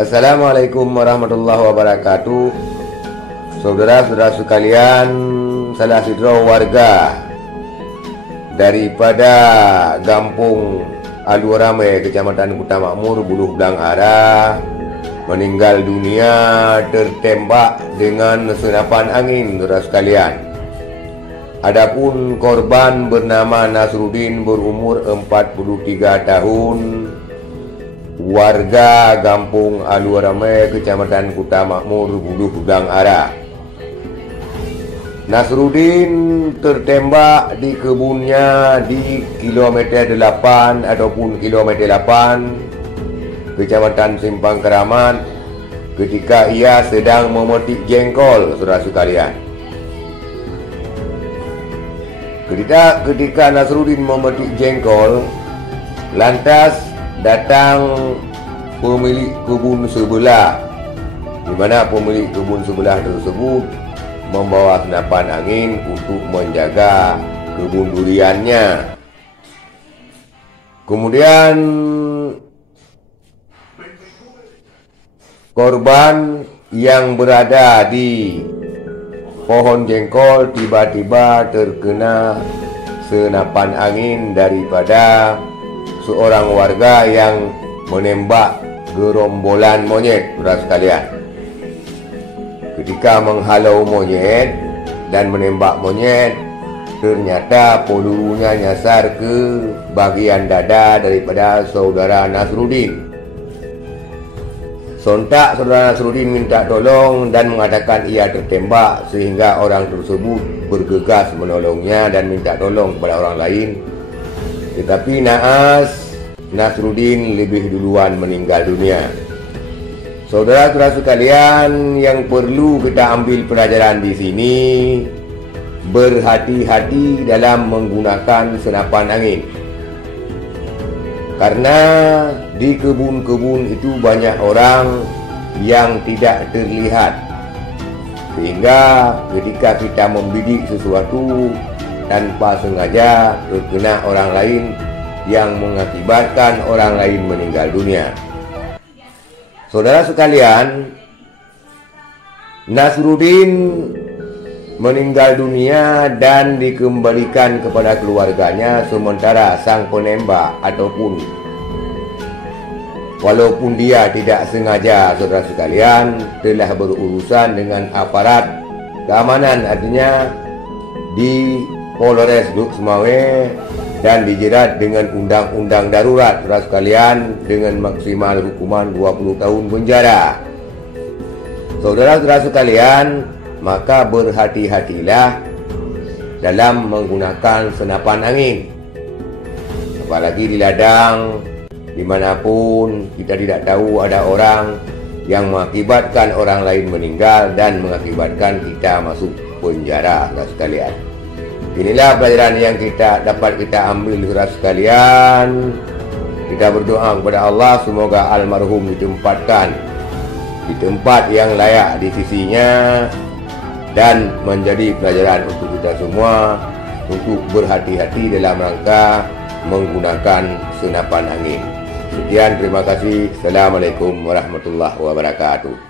Assalamualaikum warahmatullahi wabarakatuh. Saudara-saudara sekalian, salah sidro warga daripada Gampung Aluarame, Kecamatan Kuta Makmur, Buluh Belang Ara, meninggal dunia tertembak dengan senapan angin, saudara sekalian. Adapun korban bernama Nasruddin, berumur 43 tahun, warga Gampung Aluarame, Kecamatan Kuta Makmur, Buluh Belang Ara. Nasruddin tertembak di kebunnya di kilometer 8 ataupun kilometer 8 Kecamatan Simpang Keramat ketika ia sedang memetik jengkol, saudara sekalian. Ketika Nasruddin memetik jengkol, lantas datang pemilik kebun sebelah, di mana pemilik kebun sebelah tersebut membawa senapan angin untuk menjaga kebun duriannya. Kemudian korban yang berada di pohon jengkol tiba-tiba terkena senapan angin daripada seorang warga yang menembak gerombolan monyet, saudara sekalian. Ketika menghalau monyet dan menembak monyet, ternyata pelurunya nyasar ke bagian dada daripada saudara Nasruddin. Sontak saudara Nasruddin minta tolong dan mengatakan ia tertembak, sehingga orang tersebut bergegas menolongnya dan minta tolong kepada orang lain. Tetapi naas, Nasruddin lebih duluan meninggal dunia. Saudara-saudara sekalian, yang perlu kita ambil pelajaran di sini, berhati-hati dalam menggunakan senapan angin. Karena di kebun-kebun itu banyak orang yang tidak terlihat, sehingga ketika kita membidik sesuatu tanpa sengaja terkena orang lain yang mengakibatkan orang lain meninggal dunia. Saudara sekalian, Nasruddin meninggal dunia dan dikembalikan kepada keluarganya, sementara sang penembak ataupun walaupun dia tidak sengaja, saudara sekalian, telah berurusan dengan aparat keamanan, artinya di Polres Duk Semawe, dan dijerat dengan undang-undang darurat, saudara sekalian, dengan maksimal hukuman 20 tahun penjara. Saudara-saudara sekalian, maka berhati-hatilah dalam menggunakan senapan angin, apalagi di ladang, dimanapun kita tidak tahu ada orang yang mengakibatkan orang lain meninggal dan mengakibatkan kita masuk penjara, saudara sekalian. Inilah pelajaran yang dapat kita ambil, saudara sekalian. Kita berdoa kepada Allah semoga almarhum ditempatkan di tempat yang layak di sisinya, dan menjadi pelajaran untuk kita semua untuk berhati-hati dalam rangka menggunakan senapan angin. Sekian, terima kasih. Assalamualaikum warahmatullahi wabarakatuh.